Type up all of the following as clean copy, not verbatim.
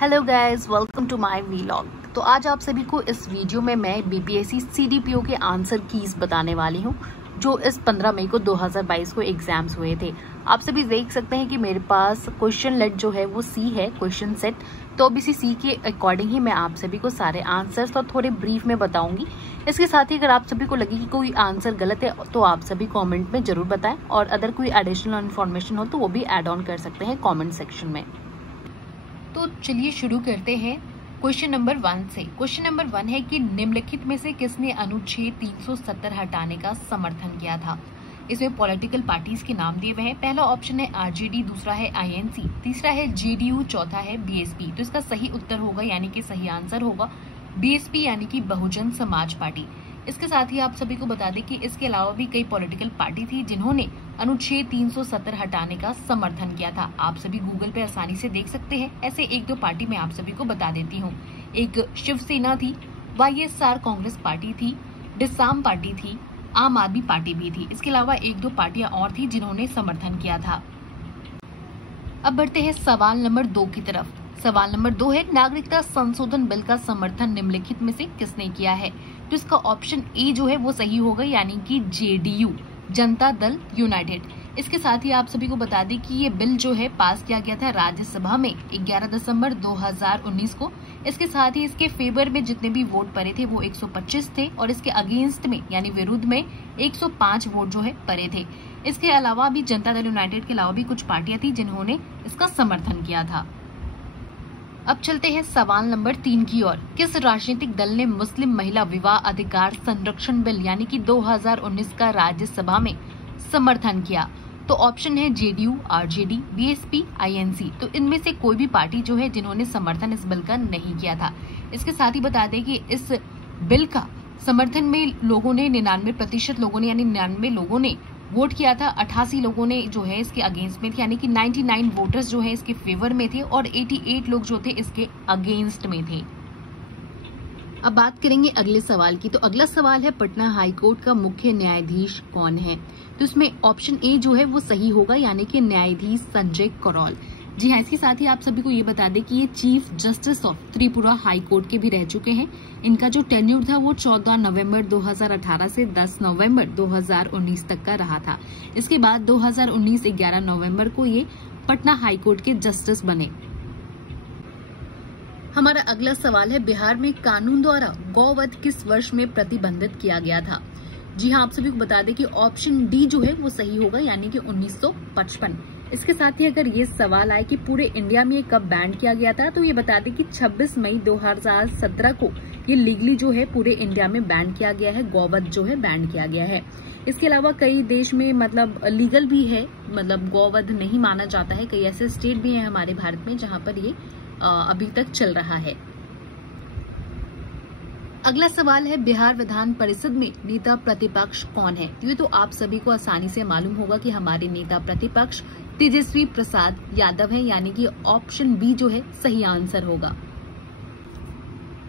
Hello guys, welcome to my vlog. तो आज आप सभी को इस वीडियो में मैं बीपीएससी सीडीपीओ के आंसर कीज बताने वाली हूं, जो इस 15 मई को 2022 को एग्जाम्स हुए थे। आप सभी देख सकते हैं कि मेरे पास क्वेश्चन लेट जो है वो सी है, क्वेश्चन सेट। तो अब इसी सी के अकॉर्डिंग ही मैं आप सभी को सारे आंसर्स तो थोड़े ब्रीफ में बताऊंगी। इसके साथ ही अगर आप सभी को लगे कि कोई आंसर गलत है तो आप सभी कॉमेंट में जरूर बताएं, और अगर कोई एडिशनल इन्फॉर्मेशन हो तो वो भी ऐड ऑन कर सकते हैं कॉमेंट सेक्शन में। तो चलिए शुरू करते हैं क्वेश्चन नंबर 1 से। क्वेश्चन नंबर 1 है कि निम्नलिखित में से किसने अनुच्छेद 370 हटाने का समर्थन किया था। इसमें पॉलिटिकल पार्टीज के नाम दिए हुए हैं। पहला ऑप्शन है आरजेडी, दूसरा है आईएनसी, तीसरा है जेडीयू, चौथा है बीएसपी। तो इसका सही उत्तर होगा यानी कि सही आंसर होगा बीएसपी यानी कि बहुजन समाज पार्टी। इसके साथ ही आप सभी को बता दें कि इसके अलावा भी कई पॉलिटिकल पार्टी थी जिन्होंने अनुच्छेद 370 हटाने का समर्थन किया था। आप सभी गूगल पे आसानी से देख सकते हैं। ऐसे एक दो पार्टी मैं आप सभी को बता देती हूँ। एक शिवसेना थी, वाईएसआर कांग्रेस पार्टी थी, डिसाम पार्टी थी, आम आदमी पार्टी भी थी। इसके अलावा एक दो पार्टियां और थी जिन्होंने समर्थन किया था। अब बढ़ते हैं सवाल नंबर 2 की तरफ। सवाल नंबर 2 है नागरिकता संशोधन बिल का समर्थन निम्नलिखित में से किसने किया है। तो इसका ऑप्शन ए जो है वो सही होगा यानी कि जेडीयू, जनता दल यूनाइटेड। इसके साथ ही आप सभी को बता दें कि ये बिल जो है पास किया गया था राज्यसभा में 11 दिसंबर 2019 को। इसके साथ ही इसके फेवर में जितने भी वोट पड़े थे वो 125 थे, और इसके अगेंस्ट में यानी विरुद्ध में 105 वोट जो है पड़े थे। इसके अलावा भी जनता दल यूनाइटेड के अलावा भी कुछ पार्टियां थी जिन्होंने इसका समर्थन किया था। अब चलते हैं सवाल नंबर 3 की ओर। किस राजनीतिक दल ने मुस्लिम महिला विवाह अधिकार संरक्षण बिल यानी कि 2019 का राज्यसभा में समर्थन किया। तो ऑप्शन है जेडीयू, आरजेडी, बीएसपी, आईएनसी। तो इनमें से कोई भी पार्टी जो है जिन्होंने समर्थन इस बिल का नहीं किया था। इसके साथ ही बता दें कि इस बिल का समर्थन में लोगों ने 99% लोगों ने यानी 99 लोगों ने वोट किया था। 88 लोगों ने जो है इसके अगेंस्ट में थे, यानी कि 99 वोटर्स जो है इसके फेवर में थे, और 88 लोग जो थे इसके अगेंस्ट में थे। अब बात करेंगे अगले सवाल की। तो अगला सवाल है पटना हाईकोर्ट का मुख्य न्यायाधीश कौन है। तो इसमें ऑप्शन ए जो है वो सही होगा यानी कि न्यायाधीश संजय करोल। जी हाँ, इसके साथ ही आप सभी को ये बता दें कि ये chief justice of Tripura high court के भी रह चुके हैं। इनका जो टेन्यूर था वो 14 नवंबर 2018 से 10 नवंबर 2019 तक का रहा था। इसके बाद 2019 11 नवंबर को ये पटना हाई कोर्ट के जस्टिस बने। हमारा अगला सवाल है बिहार में कानून द्वारा गौवध किस वर्ष में प्रतिबंधित किया गया था। जी हाँ, आप सभी को बता दें कि ऑप्शन डी जो है वो सही होगा यानी कि 1955। इसके साथ ही अगर ये सवाल आए कि पूरे इंडिया में कब बैन किया गया था, तो ये बता दें कि 26 मई 2017 को ये लीगली जो है पूरे इंडिया में बैन किया गया है, गौवध जो है बैन किया गया है। इसके अलावा कई देश में मतलब लीगल भी है, मतलब गौवध नहीं माना जाता है। कई ऐसे स्टेट भी हैं हमारे भारत में जहां पर ये अभी तक चल रहा है। अगला सवाल है बिहार विधान परिषद में नेता प्रतिपक्ष कौन है। ये तो आप सभी को आसानी से मालूम होगा कि हमारे नेता प्रतिपक्ष तेजस्वी प्रसाद यादव है, यानी कि ऑप्शन बी जो है सही आंसर होगा।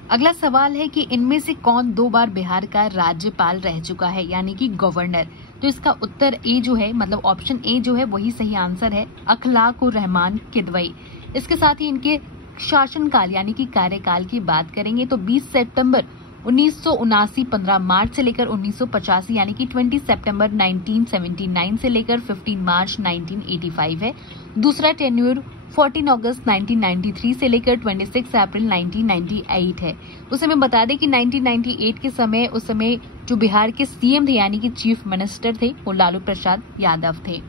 अगला सवाल है कि इनमें से कौन 2 बार बिहार का राज्यपाल रह चुका है यानी कि गवर्नर। तो इसका उत्तर ए जो है मतलब ऑप्शन ए जो है वही सही आंसर है, अखलाकुर रहमान किदवई। इसके साथ ही इनके शासनकाल यानी कि कार्यकाल की बात करेंगे तो 20 सितंबर 1979 15 मार्च से लेकर 1985 यानी कि 20 सितंबर 1979 से लेकर 15 मार्च 1985 है। दूसरा टेन्यूर 14 अगस्त 1993 से लेकर 26 अप्रैल 1998 है। उस समय बता दें कि 1998 के समय उस समय जो बिहार के सीएम थे यानी कि चीफ मिनिस्टर थे वो लालू प्रसाद यादव थे।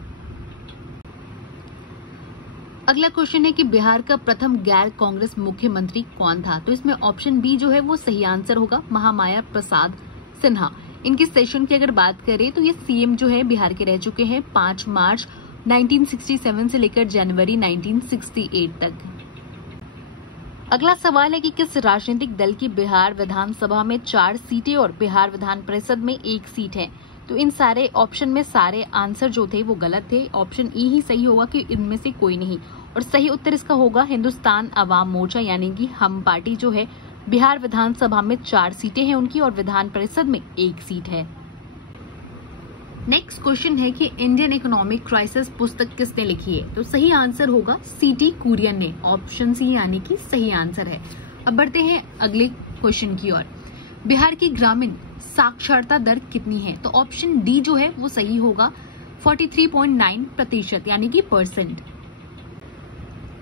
अगला क्वेश्चन है कि बिहार का प्रथम गैर कांग्रेस मुख्यमंत्री कौन था। तो इसमें ऑप्शन बी जो है वो सही आंसर होगा, महामाया प्रसाद सिन्हा। इनकी सेशन की अगर बात करें तो ये सीएम जो है बिहार के रह चुके हैं 5 मार्च 1967 से लेकर जनवरी 1968 तक। अगला सवाल है कि किस राजनीतिक दल की बिहार विधानसभा में 4 सीटें और बिहार विधान परिषद में 1 सीट है। तो इन सारे ऑप्शन में सारे आंसर जो थे वो गलत थे। ऑप्शन ई ही सही होगा कि इनमें से कोई नहीं, और सही उत्तर इसका होगा हिंदुस्तान अवाम मोर्चा यानी कि हम पार्टी जो है बिहार विधानसभा में 4 सीटें हैं उनकी, और विधान परिषद में 1 सीट है। नेक्स्ट क्वेश्चन है कि इंडियन इकोनॉमिक क्राइसिस पुस्तक किसने लिखी है? तो सही आंसर होगा सीटी कुरियन ने। ऑप्शन सी यानी कि सही आंसर है। अब बढ़ते हैं अगले क्वेश्चन की ओर। बिहार की ग्रामीण साक्षरता दर कितनी है? तो ऑप्शन डी जो है वो सही होगा, 43.9% यानी कि परसेंट।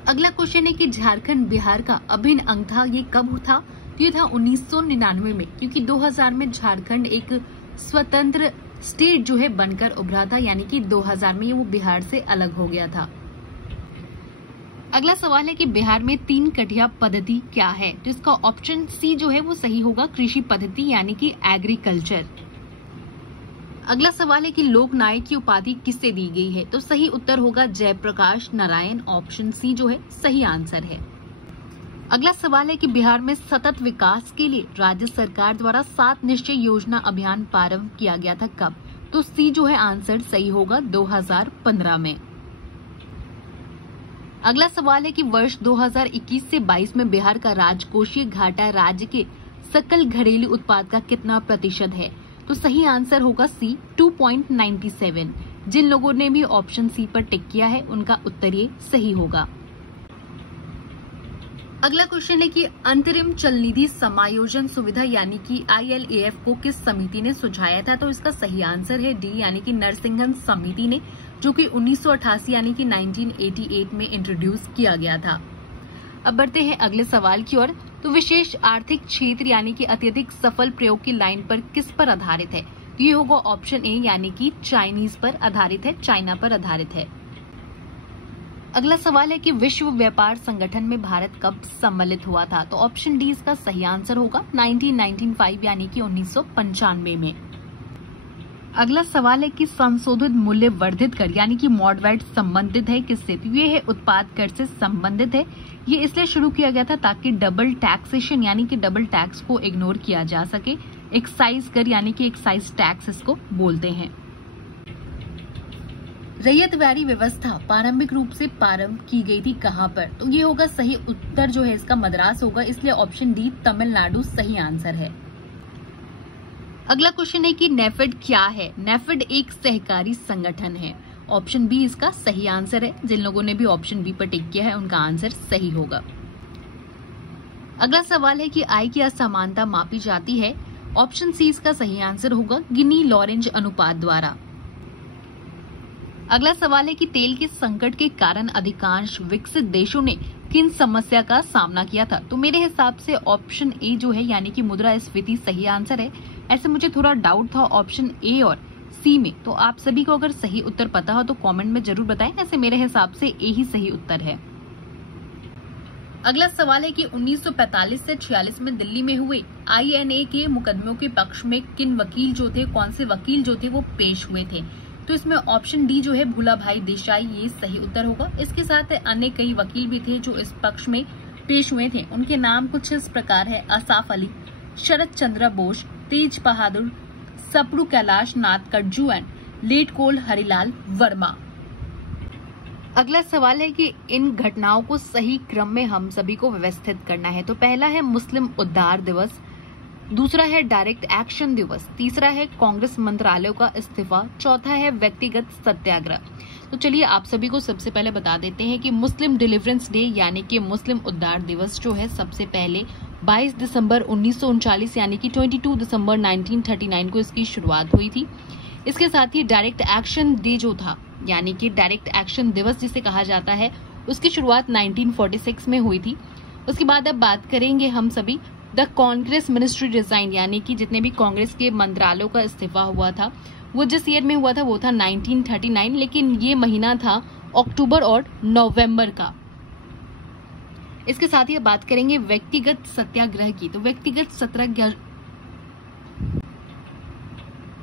अगला क्वेश्चन है कि झारखंड बिहार का अभिन्न अंग था, ये कब था? तो ये था 1999 में, क्योंकि 2000 में झारखंड एक स्वतंत्र स्टेट जो है बनकर उभरा था, यानी कि 2000 में वो बिहार से अलग हो गया था। अगला सवाल है कि बिहार में 3 कटिया पद्धति क्या है? तो इसका ऑप्शन सी जो है वो सही होगा, कृषि पद्धति यानी कि एग्रीकल्चर। अगला सवाल है कि लोक नायक की उपाधि किससे दी गई है? तो सही उत्तर होगा जयप्रकाश नारायण। ऑप्शन सी जो है सही आंसर है। अगला सवाल है कि बिहार में सतत विकास के लिए राज्य सरकार द्वारा 7 निश्चय योजना अभियान प्रारंभ किया गया था, कब? तो सी जो है आंसर सही होगा, 2015 में। अगला सवाल है कि वर्ष 2021 से 22 में बिहार का राजकोषीय घाटा राज्य के सकल घरेलू उत्पाद का कितना प्रतिशत है? तो सही आंसर होगा सी, 2.97। जिन लोगों ने भी ऑप्शन सी पर टिक किया है उनका उत्तर ये सही होगा। अगला क्वेश्चन है कि अंतरिम चल निधि समायोजन सुविधा यानी कि ILAF को किस समिति ने सुझाया था? तो इसका सही आंसर है डी, यानी कि नरसिंघन समिति ने, जो कि 1988 यानी कि 1988 में इंट्रोड्यूस किया गया था। अब बढ़ते हैं अगले सवाल की ओर। तो विशेष आर्थिक क्षेत्र यानी कि अत्यधिक सफल प्रयोग की लाइन पर किस पर आधारित है? तो ये होगा ऑप्शन ए, यानी कि चाइनीज पर आधारित है, चाइना पर आधारित है। अगला सवाल है कि विश्व व्यापार संगठन में भारत कब सम्मिलित हुआ था? तो ऑप्शन डी इसका सही आंसर होगा, 1995 यानी कि 1995 में। अगला सवाल है कि संशोधित मूल्य वर्धित कर यानी कि मॉडवेट संबंधित है किससे? तो ये है उत्पाद कर से संबंधित है। ये इसलिए शुरू किया गया था ताकि डबल टैक्सेशन यानी कि डबल टैक्स को इग्नोर किया जा सके। एक्साइज कर यानी कि एक्साइज टैक्स इसको बोलते हैं। रैयतवाड़ी व्यवस्था प्रारंभिक रूप से प्रारंभ की गई थी कहाँ पर? तो ये होगा सही उत्तर जो है इसका मद्रास होगा, इसलिए ऑप्शन डी तमिलनाडु सही आंसर है। अगला क्वेश्चन है कि नेफेड क्या है? नेफेड एक सहकारी संगठन है। ऑप्शन बी इसका सही आंसर है। जिन लोगों ने भी ऑप्शन बी पर टिक किया है उनका आंसर सही होगा। अगला सवाल है कि आय की असमानता मापी जाती है। ऑप्शन सी इसका सही आंसर होगा, गिनी लॉरेंज अनुपात द्वारा। अगला सवाल है कि तेल के संकट के कारण अधिकांश विकसित देशों ने किन समस्या का सामना किया था? तो मेरे हिसाब से ऑप्शन ए जो है यानी कि मुद्रास्फीति सही आंसर है। ऐसे मुझे थोड़ा डाउट था ऑप्शन ए और सी में, तो आप सभी को अगर सही उत्तर पता हो तो कमेंट में जरूर बताएं। ऐसे मेरे हिसाब से ए ही सही उत्तर है। अगला सवाल है कि 1945 से 46 में दिल्ली में हुए INA के मुकदमों के पक्ष में किन वकील जो थे, कौन से वकील जो थे वो पेश हुए थे? तो इसमें ऑप्शन डी जो है भूला भाई देसाई ये सही उत्तर होगा। इसके साथ अन्य कई वकील भी थे जो इस पक्ष में पेश हुए थे। उनके नाम कुछ इस प्रकार है: आसाफ अली, शरद चंद्र बोस, तेज बहादुर, सप्रू कैलाश नाथ कटजू एंड लेट कोल हरिलाल वर्मा। अगला सवाल है कि इन घटनाओं को सही क्रम में हम सभी को व्यवस्थित करना है। तो पहला है मुस्लिम उद्धार दिवस, दूसरा है डायरेक्ट एक्शन दिवस, तीसरा है कांग्रेस मंत्रालयों का इस्तीफा, चौथा है व्यक्तिगत सत्याग्रह। तो चलिए आप सभी को सबसे पहले बता देते हैं कि मुस्लिम डिलीवरेंस डे यानी कि मुस्लिम उद्धार दिवस जो है सबसे पहले 22 दिसंबर 1939 यानी कि 22 दिसंबर 1939 को इसकी शुरुआत हुई थी। इसके साथ ही डायरेक्ट एक्शन डे जो था यानी कि डायरेक्ट एक्शन दिवस जिसे कहा जाता है उसकी शुरुआत 1946 में हुई थी। उसके बाद अब बात करेंगे हम सभी द कांग्रेस मिनिस्ट्री डिजाइन यानी कि जितने भी कांग्रेस के मंत्रालयों का इस्तीफा हुआ था वो जिस ईयर में हुआ था वो था 1939, लेकिन ये महीना था अक्टूबर और नवंबर का। इसके साथ ही अब बात करेंगे व्यक्तिगत सत्याग्रह की। तो व्यक्तिगत सत्याग्रह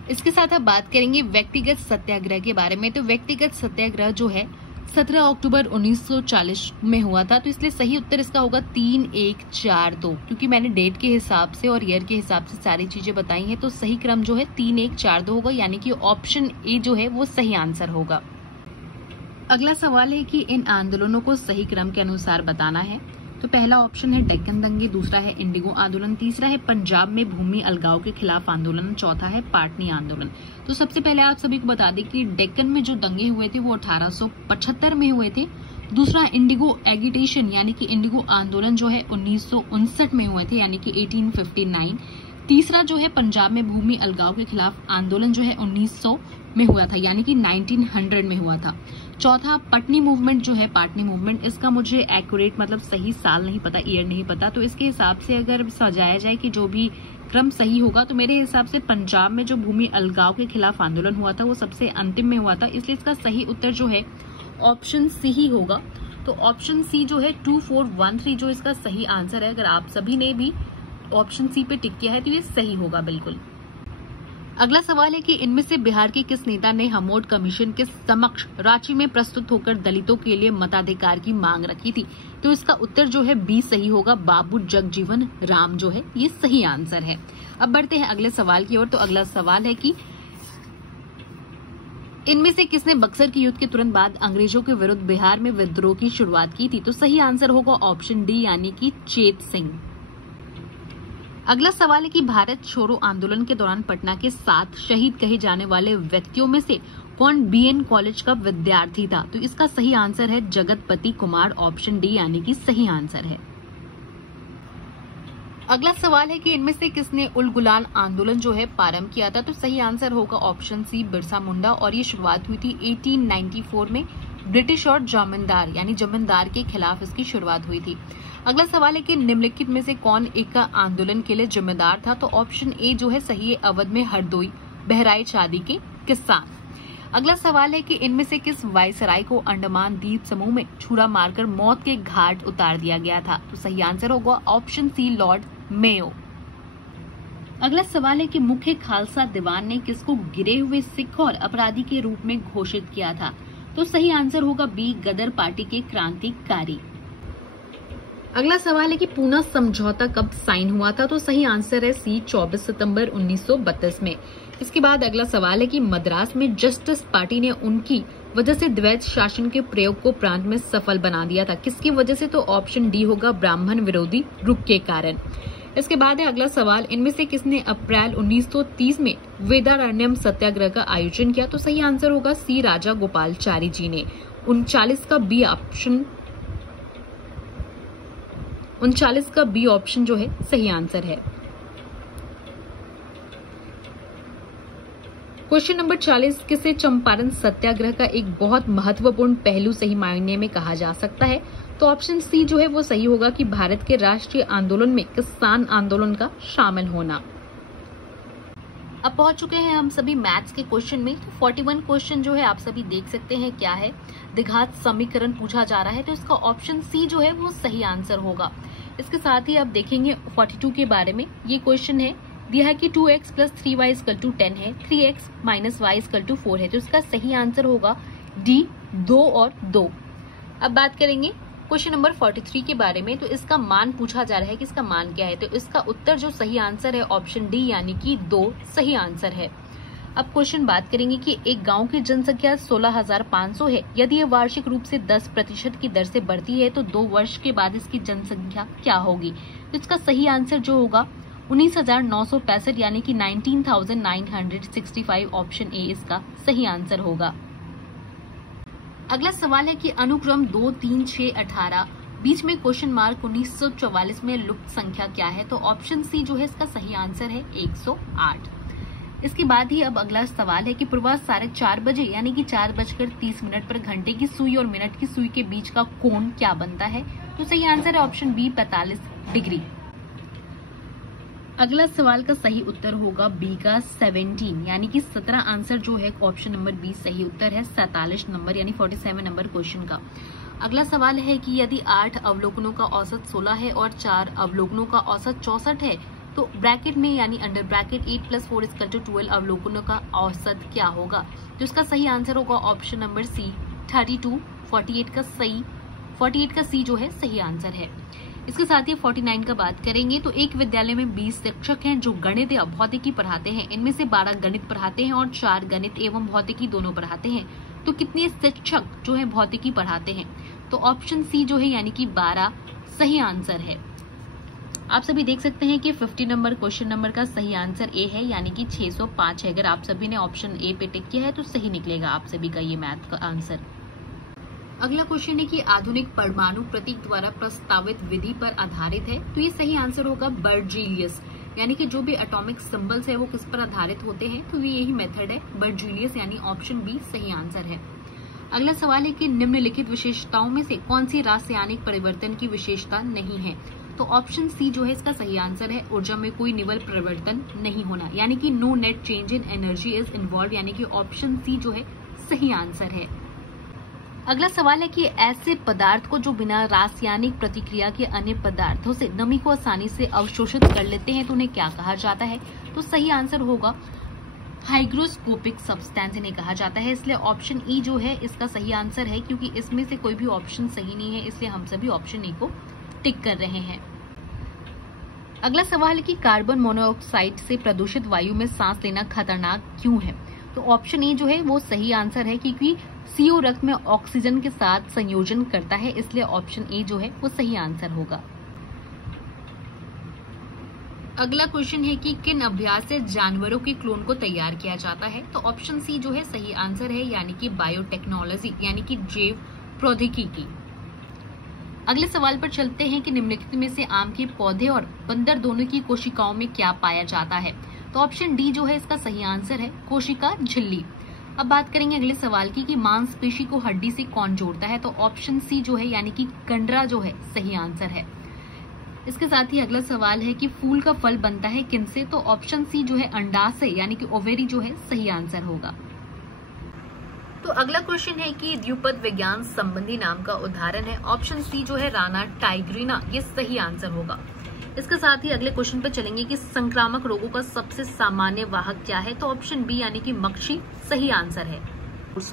इसके साथ अब बात करेंगे व्यक्तिगत सत्याग्रह के बारे में। तो व्यक्तिगत सत्याग्रह जो है 17 अक्टूबर 1940 में हुआ था। तो इसलिए सही उत्तर इसका होगा 3142, क्योंकि मैंने डेट के हिसाब से और ईयर के हिसाब से सारी चीजें बताई हैं। तो सही क्रम जो है 3142 होगा, यानी कि ऑप्शन ए जो है वो सही आंसर होगा। अगला सवाल है कि इन आंदोलनों को सही क्रम के अनुसार बताना है। तो पहला ऑप्शन है डेक्कन दंगे, दूसरा है इंडिगो आंदोलन, तीसरा है पंजाब में भूमि अलगाव के खिलाफ आंदोलन, चौथा है पाटनी आंदोलन। तो सबसे पहले आप सभी को बता दें कि डेक्कन में जो दंगे हुए थे वो 1875 में हुए थे। दूसरा इंडिगो एगिटेशन यानी कि इंडिगो आंदोलन जो है 1959 में हुए थे यानी कि 1859। तीसरा जो है पंजाब में भूमि अलगाव के खिलाफ आंदोलन जो है 1900 में हुआ था यानी कि 1900 में हुआ था। चौथा पटनी मूवमेंट जो है पाटनी मूवमेंट, इसका मुझे एक्यूरेट मतलब सही साल नहीं पता, ईयर नहीं पता, तो इसके हिसाब से अगर सजाया जाए कि जो भी क्रम सही होगा तो मेरे हिसाब से पंजाब में जो भूमि अलगाव के खिलाफ आंदोलन हुआ था वो सबसे अंतिम में हुआ था, इसलिए इसका सही उत्तर जो है ऑप्शन सी ही होगा। तो ऑप्शन सी जो है 2413 जो इसका सही आंसर है। अगर आप सभी ने भी ऑप्शन सी पे टिक किया है तो ये सही होगा बिल्कुल। अगला सवाल है कि इनमें से बिहार के किस नेता ने हमोड कमीशन के समक्ष रांची में प्रस्तुत होकर दलितों के लिए मताधिकार की मांग रखी थी? तो इसका उत्तर जो है बी सही होगा, बाबू जगजीवन राम जो है ये सही आंसर है। अब बढ़ते हैं अगले सवाल की ओर। तो अगला सवाल है कि इनमें से किसने बक्सर के युद्ध के तुरंत बाद अंग्रेजों के विरुद्ध बिहार में विद्रोह की शुरुआत की थी? तो सही आंसर होगा ऑप्शन डी यानी कि चेत सिंह। अगला सवाल है कि भारत छोड़ो आंदोलन के दौरान पटना के 7 शहीद कहे जाने वाले व्यक्तियों में से कौन बीएन कॉलेज का विद्यार्थी था? तो इसका सही आंसर है जगतपति कुमार, ऑप्शन डी यानी कि सही आंसर है। अगला सवाल है कि इनमें से किसने उल गुलान आंदोलन जो है प्रारंभ किया था? तो सही आंसर होगा ऑप्शन सी बिरसा मुंडा, और ये शुरुआत हुई थी 1894 में ब्रिटिश और जमींदार यानी जमींदार के खिलाफ इसकी शुरुआत हुई थी। अगला सवाल है कि निम्नलिखित में से कौन एक का आंदोलन के लिए जिम्मेदार था? तो ऑप्शन ए जो है सही है, अवध में हरदोई बहराइच आदि के किसान। अगला सवाल है कि इनमें से किस वायसराय को अंडमान द्वीप समूह में छुरा मारकर मौत के घाट उतार दिया गया था? तो सही आंसर होगा ऑप्शन सी लॉर्ड मेयो। अगला सवाल है कि मुख्य खालसा दीवान ने किसको गिरे हुए सिख और अपराधी के रूप में घोषित किया था? तो सही आंसर होगा बी गदर पार्टी के क्रांतिकारी। अगला सवाल है कि पूना समझौता कब साइन हुआ था? तो सही आंसर है सी 24 सितंबर 1932 में। इसके बाद अगला सवाल है कि मद्रास में जस्टिस पार्टी ने उनकी वजह से द्वैत शासन के प्रयोग को प्रांत में सफल बना दिया था, किसकी वजह से? तो ऑप्शन डी होगा ब्राह्मण विरोधी रुख के कारण। इसके बाद है अगला सवाल, इनमें से किसने अप्रैल 1930 में वेदारण्यम सत्याग्रह का आयोजन किया? तो सही आंसर होगा सी राजा गोपालचारी जी ने। 39 का बी ऑप्शन जो है सही आंसर है। क्वेश्चन नंबर 40, किसे चंपारण सत्याग्रह का एक बहुत महत्वपूर्ण पहलू सही मायने में कहा जा सकता है? तो ऑप्शन सी जो है वो सही होगा कि भारत के राष्ट्रीय आंदोलन में किसान आंदोलन का शामिल होना। अब पहुंच चुके हैं हम सभी मैथ्स के क्वेश्चन में। तो 41 क्वेश्चन जो है आप सभी देख सकते हैं क्या है, द्विघात समीकरण पूछा जा रहा है, तो इसका ऑप्शन सी जो है वो सही आंसर होगा। इसके साथ ही आप देखेंगे 42 के बारे में। ये क्वेश्चन है, दिया है कि 2x + 3y = 10 है, 3x - y = 4 है, तो इसका सही आंसर होगा डी 2 और 2। अब बात करेंगे क्वेश्चन नंबर 43 के बारे में। तो इसका मान पूछा जा रहा है कि इसका मान क्या है? तो इसका उत्तर जो सही आंसर है ऑप्शन डी यानी कि 2 सही आंसर है। अब क्वेश्चन बात करेंगे कि एक गांव की जनसंख्या 16,500 है, यदि ये वार्षिक रूप से 10% की दर से बढ़ती है तो 2 वर्ष के बाद इसकी जनसंख्या क्या होगी? तो इसका सही आंसर जो होगा 19,965 यानी कि 19,965, ऑप्शन ए इसका सही आंसर होगा। अगला सवाल है कि अनुक्रम 2, 3, 6, 18 बीच में क्वेश्चन मार्क 1944 में लुप्त संख्या क्या है? तो ऑप्शन सी जो है इसका सही आंसर है 108। इसके बाद ही अब अगला सवाल है कि पूर्वा 4:30 बजे यानी कि 4:30 पर घंटे की सुई और मिनट की सुई के बीच का कोण क्या बनता है? तो सही आंसर है ऑप्शन बी 45 डिग्री। अगला सवाल का सही उत्तर होगा बी का 17 यानी कि 17 आंसर जो है ऑप्शन नंबर बी सही उत्तर है 47 नंबर यानी 47 नंबर क्वेश्चन का। अगला सवाल है कि यदि 8 अवलोकनों का औसत 16 है और 4 अवलोकनों का औसत 64 है तो ब्रैकेट में यानी अंडर ब्रैकेट 8 + 4 = 12 अवलोकनों का औसत क्या होगा? तो इसका सही आंसर होगा ऑप्शन नंबर सी 32। 48 का सी जो है सही आंसर है। इसके साथ ही 49 का बात करेंगे तो एक विद्यालय में 20 शिक्षक हैं जो गणित या भौतिकी पढ़ाते हैं। इनमें से 12 गणित पढ़ाते हैं और 4 गणित एवं भौतिकी दोनों पढ़ाते हैं। तो कितने शिक्षक जो है भौतिकी पढ़ाते हैं? तो ऑप्शन सी जो है यानी कि 12 सही आंसर है। आप सभी देख सकते हैं कि 50 नंबर क्वेश्चन नंबर का सही आंसर ए है, यानी कि 605 है। अगर आप सभी ने ऑप्शन ए पे टिक किया है तो सही निकलेगा आप सभी का ये मैथ का आंसर। अगला क्वेश्चन है कि आधुनिक परमाणु प्रतीक द्वारा प्रस्तावित विधि पर आधारित है, तो ये सही आंसर होगा बर्जीलियस, यानी कि जो भी एटॉमिक सिंबल्स है वो किस पर आधारित होते हैं, तो ये यही मेथड है बर्जीलियस, यानी ऑप्शन बी सही आंसर है। अगला सवाल है कि निम्नलिखित विशेषताओं में से कौन सी रासायनिक परिवर्तन की विशेषता नहीं है, तो ऑप्शन सी जो है इसका सही आंसर है, ऊर्जा में कोई निवल परिवर्तन नहीं होना, यानी कि no net change in energy is involve, यानी कि ऑप्शन सी जो है सही आंसर है। अगला सवाल है कि ऐसे पदार्थ को जो बिना रासायनिक प्रतिक्रिया के अन्य पदार्थों से नमी को आसानी से अवशोषित कर लेते हैं तो उन्हें क्या कहा जाता है, तो सही आंसर होगा हाइग्रोस्कोपिक सब्सटेंस इन्हें कहा जाता है। इसलिए ऑप्शन ई जो है इसका सही आंसर है, क्योंकि इसमें से कोई भी ऑप्शन सही नहीं है, इसलिए हम सभी ऑप्शन ई को टिक कर रहे हैं। अगला सवाल है कि कार्बन मोनोऑक्साइड से प्रदूषित वायु में सांस लेना खतरनाक क्यों है, तो ऑप्शन ए जो है वो सही आंसर है, क्योंकि CO रक्त में ऑक्सीजन के साथ संयोजन करता है, इसलिए ऑप्शन ए जो है वो सही आंसर होगा। अगला क्वेश्चन है कि किन अभ्यास से जानवरों के क्लोन को तैयार किया जाता है, तो ऑप्शन सी जो है सही आंसर है, यानी कि बायोटेक्नोलॉजी, यानी कि जैव प्रौद्योगिकी। अगले सवाल पर चलते हैं कि निम्नलिखित में से आम के पौधे और बंदर दोनों की कोशिकाओं में क्या पाया जाता है, तो ऑप्शन डी जो है इसका सही आंसर है, कोशिका झिल्ली। अब बात करेंगे अगले सवाल की कि मांसपेशी को हड्डी से कौन जोड़ता है, तो ऑप्शन सी जो है यानी कि कंडरा जो है सही आंसर है। इसके साथ ही अगला सवाल है कि फूल का फल बनता है किनसे, तो ऑप्शन सी जो है अंडाशय यानी कि ओवेरी जो है सही आंसर होगा। तो अगला क्वेश्चन है कि द्विपद विज्ञान संबंधी नाम का उदाहरण है, ऑप्शन सी जो है राना टाइग्रीना, ये सही आंसर होगा। इसके साथ ही अगले क्वेश्चन पर चलेंगे कि संक्रामक रोगों का सबसे सामान्य वाहक क्या है, तो ऑप्शन बी यानी कि मक्षी सही आंसर है।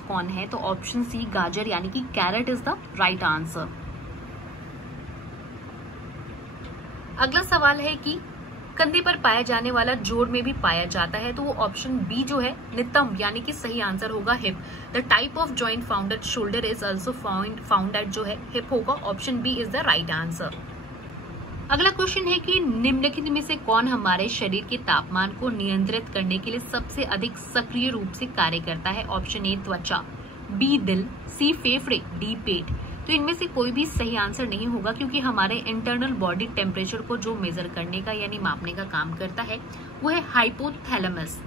कौन है, तो ऑप्शन सी गाजर यानी कि carrot is the right answer. अगला सवाल है कि कंधे पर पाया जाने वाला जोड़ में भी पाया जाता है, तो वो ऑप्शन बी जो है नितंब यानी कि सही आंसर होगा hip. The type of joint found at shoulder is also found at जो है हिप होगा, option B is the right answer. अगला क्वेश्चन है कि निम्नलिखित में से कौन हमारे शरीर के तापमान को नियंत्रित करने के लिए सबसे अधिक सक्रिय रूप से कार्य करता है, ऑप्शन ए त्वचा, बी दिल, सी फेफड़े, डी पेट। तो इनमें से कोई भी सही आंसर नहीं होगा, क्योंकि हमारे इंटरनल बॉडी टेम्परेचर को जो मेजर करने का यानी मापने का काम करता है वो है हाइपोथैलेमस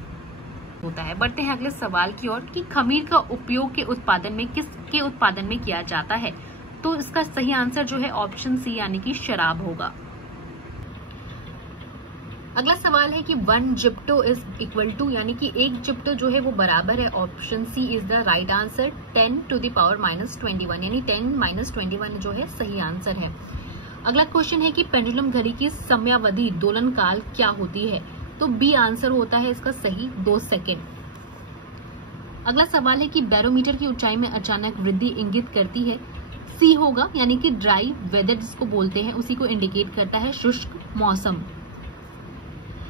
होता है। बढ़ते हैं अगले सवाल की ओर कि खमीर का उपयोग के उत्पादन में किसके उत्पादन में किया जाता है, तो इसका सही आंसर जो है ऑप्शन सी यानी कि शराब होगा। अगला सवाल है कि 1 जिप्टो इज इक्वल टू यानी कि 1 जिप्टो जो है वो बराबर है, option C is the right answer, 10 to the power -21 यानी 10 - 21 जो है सही आंसर है। अगला क्वेश्चन है कि पेंडुलम घड़ी की समयावधि दोलन काल क्या होती है, तो बी आंसर होता है इसका सही 2 सेकेंड। अगला सवाल है कि बैरोमीटर की ऊंचाई में अचानक वृद्धि इंगित करती है, सी होगा यानी कि ड्राई वेदर जिसको बोलते हैं उसी को इंडिकेट करता है शुष्क मौसम।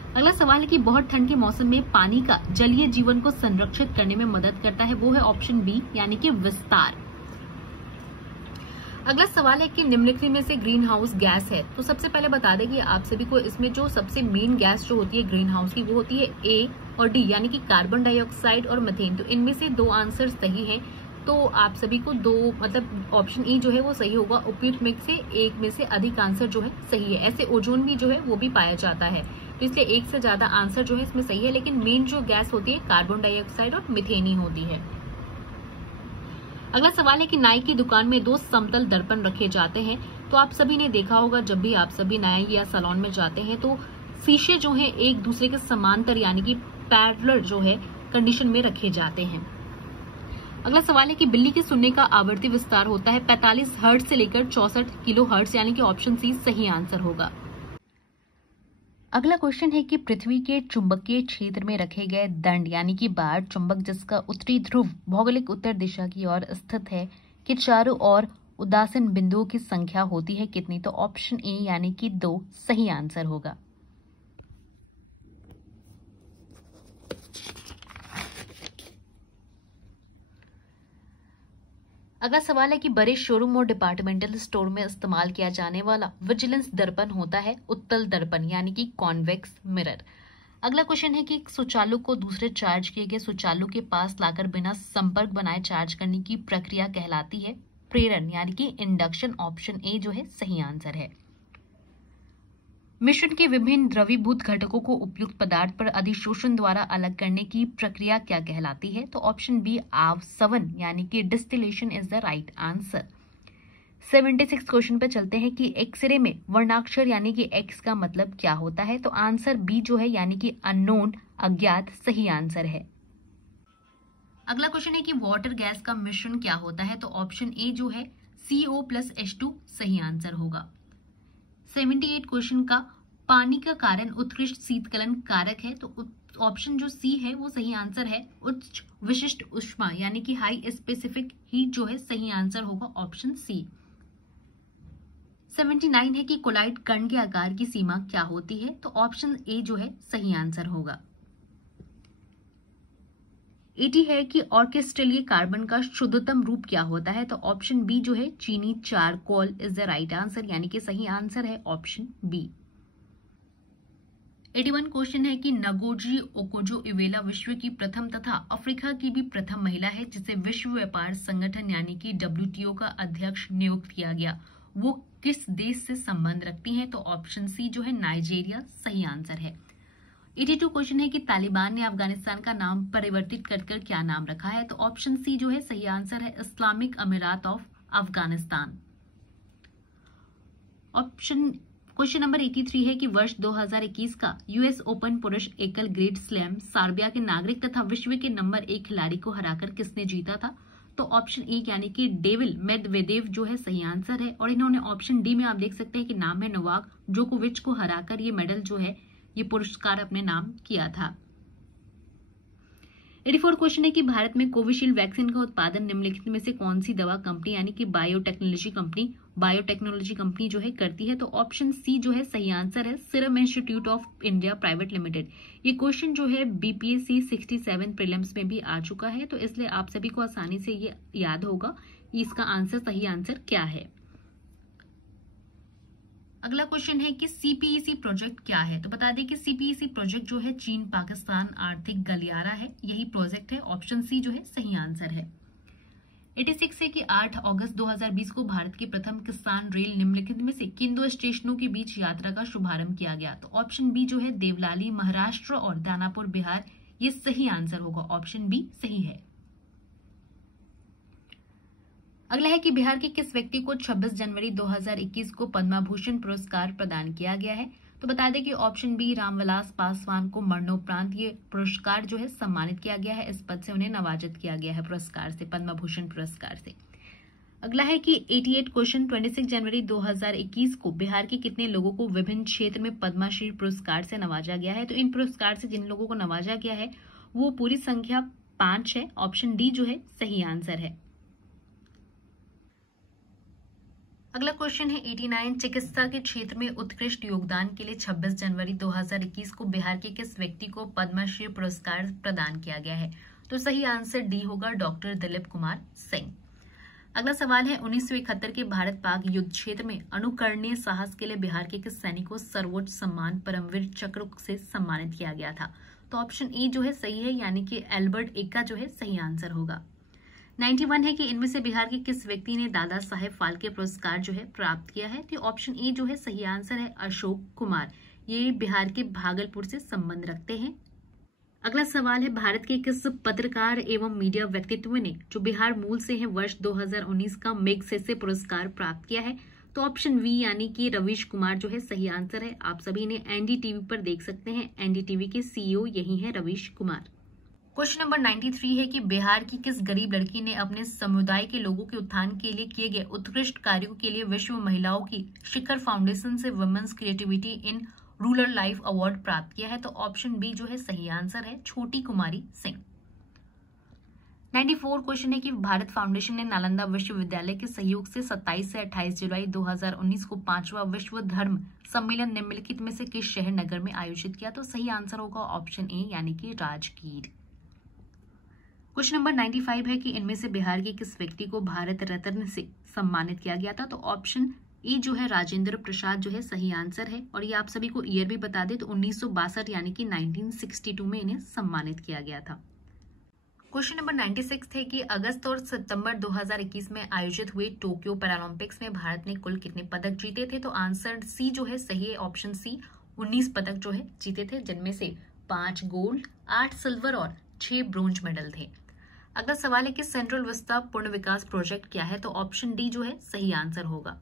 अगला सवाल है कि बहुत ठंड के मौसम में पानी का जलीय जीवन को संरक्षित करने में मदद करता है, वो है ऑप्शन बी यानी कि विस्तार। अगला सवाल है कि निम्नलिखित में से ग्रीन हाउस गैस है, तो सबसे पहले बता दें कि आप सभी को इसमें जो सबसे मेन गैस जो होती है ग्रीन हाउस की वो होती है ए और डी यानी कि कार्बन डाइऑक्साइड और मीथेन। तो इनमें से 2 आंसर सही हैं, तो आप सभी को 2 मतलब ऑप्शन ई जो है वो सही होगा। उपयुक्त में से एक में से अधिक आंसर जो है सही है। ऐसे ओजोन भी जो है वो भी पाया जाता है, तो इसलिए एक से ज्यादा आंसर जो है इसमें सही है, लेकिन मेन जो गैस होती है कार्बन डाइऑक्साइड और मीथेन ही होती है। अगला सवाल है कि नाई की दुकान में 2 समतल दर्पण रखे जाते हैं, तो आप सभी ने देखा होगा जब भी आप सभी नाई या सैलून में जाते हैं तो शीशे जो है एक दूसरे के समांतर यानी कि पैरेलल जो है कंडीशन में रखे जाते हैं। अगला सवाल है कि बिल्ली के सुनने का आवर्ती विस्तार होता है 45 हर्ट्ज से लेकर 64 किलो हर्ट्ज यानी कि ऑप्शन सी सही आंसर होगा। अगला क्वेश्चन है कि पृथ्वी के चुंबकीय क्षेत्र में रखे गए दंड यानी कि बार चुंबक जिसका उत्तरी ध्रुव भौगोलिक उत्तर दिशा की ओर स्थित है कि चारों ओर उदासीन बिंदुओं की संख्या होती है कितनी, तो ऑप्शन ए यानी कि 2 सही आंसर होगा। अगला सवाल है कि बड़े शोरूम और डिपार्टमेंटल स्टोर में इस्तेमाल किया जाने वाला विजिलेंस दर्पण होता है उत्तल दर्पण यानी कि कॉन्वेक्स मिरर। अगला क्वेश्चन है कि सुचालक को दूसरे चार्ज किए गए सुचालक के पास लाकर बिना संपर्क बनाए चार्ज करने की प्रक्रिया कहलाती है प्रेरण यानी कि इंडक्शन। ऑप्शन ए जो है सही आंसर है। मिश्रण के विभिन्न द्रवीभूत घटकों को उपयुक्त पदार्थ पर अधिशोषण द्वारा अलग करने की प्रक्रिया क्या कहलाती है? तो ऑप्शन बी आवसवन यानी कि distillation is the right answer. 76 question पे चलते हैं कि एक्सरे में वर्णाक्षर यानी कि एक्स का मतलब क्या होता है? तो आंसर बी जो है यानी कि अननोन अज्ञात सही आंसर है। अगला क्वेश्चन है कि वाटर गैस का मिश्रण क्या होता है? तो ऑप्शन ए जो है CO+H2 सही आंसर होगा। 78 क्वेश्चन का पानी का कारण उत्कृष्ट शीतकलन कारक है, तो ऑप्शन जो सी है वो सही आंसर है। उच्च विशिष्ट ऊष्मा यानी कि हाई स्पेसिफिक हीट जो है सही आंसर होगा ऑप्शन सी। 79 है कि कोलाइड कण के आकार की सीमा क्या होती है? तो ऑप्शन ए जो है सही आंसर होगा। 80 है कि ऑर्केस्ट्रेलिए कार्बन का शुद्धतम रूप क्या होता है? तो ऑप्शन बी जो है चीनी charcoal is the right answer यानी कि सही आंसर है ऑप्शन बी। 81 क्वेश्चन है कि नगोजी ओकोजो-इवेला विश्व की प्रथम तथा अफ्रीका की भी प्रथम महिला है जिसे विश्व व्यापार संगठन यानी कि WTO का अध्यक्ष नियुक्त किया गया। वो किस देश से संबंध रखती हैं? तो ऑप्शन सी जो है नाइजीरिया सही आंसर है। 82 क्वेश्चन है कि तालिबान ने अफगानिस्तान का नाम परिवर्तित कर क्या नाम रखा है? तो ऑप्शन सी जो है सही आंसर है इस्लामिक अमीरात ऑफ अफगानिस्तान। क्वेश्चन नंबर 83 है कि वर्ष 2021 का US ओपन पुरुष एकल ग्रेड स्लैम सर्बिया के नागरिक तथा विश्व के नंबर 1 खिलाड़ी को हराकर किसने जीता था? तो ऑप्शन ए यानी कि डेविल मेदवेदेव जो है सही आंसर है। और इन्होंने ऑप्शन डी में आप देख सकते हैं कि नाम है नोवाक जोकोविच को हराकर ये मेडल जो है ये पुरस्कार अपने नाम किया था। 84 क्वेश्चन है कि भारत में कोविशील्ड वैक्सीन का उत्पादन निम्नलिखित में से कौन सी दवा कंपनी यानी कि बायोटेक्नोलॉजी कंपनी जो है करती है? तो ऑप्शन सी जो है सही आंसर है serum institute of India private limited. ये क्वेश्चन जो है BPSC 67 प्रीलिम्स में भी आ चुका है, तो इसलिए आप सभी को आसानी से ये याद होगा इसका आंसर सही आंसर क्या है। अगला क्वेश्चन है कि CPEC प्रोजेक्ट क्या है? तो बता दें कि CPEC प्रोजेक्ट जो है चीन पाकिस्तान आर्थिक गलियारा है, यही प्रोजेक्ट है। ऑप्शन सी जो है सही आंसर है। 86 है कि 8 अगस्त 2020 को भारत की प्रथम किसान रेल निम्नलिखित में से किन दो स्टेशनों के बीच यात्रा का शुभारंभ किया गया? तो ऑप्शन बी जो है देवलाली महाराष्ट्र और दानापुर बिहार ये सही आंसर होगा। ऑप्शन बी सही है। अगला है कि बिहार के किस व्यक्ति को 26 जनवरी 2021 को पद्म भूषण पुरस्कार प्रदान किया गया है? तो बता दें कि ऑप्शन बी रामविलास पासवान को मरणोपरांत ये पुरस्कार जो है सम्मानित किया गया है। इस पद से उन्हें नवाजित किया गया है पुरस्कार से, पद्म भूषण पुरस्कार से। अगला है कि 88 क्वेश्चन 26 जनवरी 2021 को बिहार के कितने लोगों को विभिन्न क्षेत्र में पद्मश्री पुरस्कार से नवाजा गया है? तो इन पुरस्कार से जिन लोगों को नवाजा गया है वो पूरी संख्या 5 है। ऑप्शन डी जो है सही आंसर है। अगला क्वेश्चन है 89 चिकित्सा के क्षेत्र में उत्कृष्ट योगदान के लिए 26 जनवरी 2021 को बिहार के किस व्यक्ति को पद्मश्री पुरस्कार प्रदान किया गया है? तो सही आंसर डी होगा डॉक्टर दिलीप कुमार सिंह। अगला सवाल है 1971 के भारत पाक युद्ध क्षेत्र में अनुकरणीय साहस के लिए बिहार के किस सैनिक को सर्वोच्च सम्मान परमवीर चक्र से सम्मानित किया गया था? तो ऑप्शन ए जो है सही है यानी कि एल्बर्ट एक्का जो है सही आंसर होगा। 91 है कि इनमें से बिहार के किस व्यक्ति ने दादा साहेब फाल्के पुरस्कार जो है प्राप्त किया है? तो ऑप्शन ए जो है सही आंसर है अशोक कुमार। ये बिहार के भागलपुर से संबंध रखते हैं। अगला सवाल है भारत के किस पत्रकार एवं मीडिया व्यक्तित्व ने जो बिहार मूल से है वर्ष 2019 का मैगसेसे पुरस्कार प्राप्त किया है? तो ऑप्शन वी यानी कि रवीश कुमार जो है सही आंसर है। आप सभी ने NDTV पर देख सकते हैं, NDTV के CEO यही है रवीश कुमार। क्वेश्चन नंबर 93 है कि बिहार की किस गरीब लड़की ने अपने समुदाय के लोगों के उत्थान के लिए किए गए उत्कृष्ट कार्यों के लिए विश्व महिलाओं की शिखर फाउंडेशन से women's creativity in rural life award प्राप्त किया है? तो ऑप्शन बी जो है सही आंसर है छोटी कुमारी सिंह। 94 क्वेश्चन है कि भारत फाउंडेशन ने नालंदा विश्वविद्यालय के सहयोग से 27 से 28 जुलाई 2019 को 5वां विश्व धर्म सम्मेलन निम्नलिखित में से किस शहर नगर में आयोजित किया? तो सही आंसर होगा ऑप्शन ए यानी कि राजगीर। क्वेश्चन नंबर 95 है कि इनमें से बिहार के किस व्यक्ति को भारत रत्न से सम्मानित किया गया था? तो ऑप्शन ए जो है राजेंद्र प्रसाद जो है सही आंसर है। और ये आप सभी को ईयर भी बता दें तो 1962 यानी कि 1962 में इन्हें सम्मानित किया गया था। क्वेश्चन नंबर 96 है कि अगस्त और सितंबर 2021 में आयोजित हुए टोक्यो पैरालंपिक्स में भारत ने कुल कितने पदक जीते थे? तो आंसर सी जो है सही है, ऑप्शन सी 19 पदक जो है जीते थे, जिनमें से 5 गोल्ड, 8 सिल्वर और 6 ब्रोंज मेडल थे। अगला सवाल है कि सेंट्रल विस्ता पूर्ण विकास प्रोजेक्ट क्या है? तो ऑप्शन डी जो है सही आंसर होगा।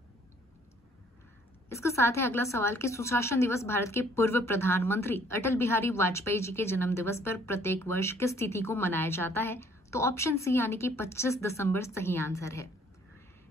इसके साथ है अगला सवाल कि सुशासन दिवस भारत के पूर्व प्रधानमंत्री अटल बिहारी वाजपेयी जी के जन्म दिवस पर प्रत्येक वर्ष किस तिथि को मनाया जाता है? तो ऑप्शन सी यानी कि 25 दिसंबर सही आंसर है।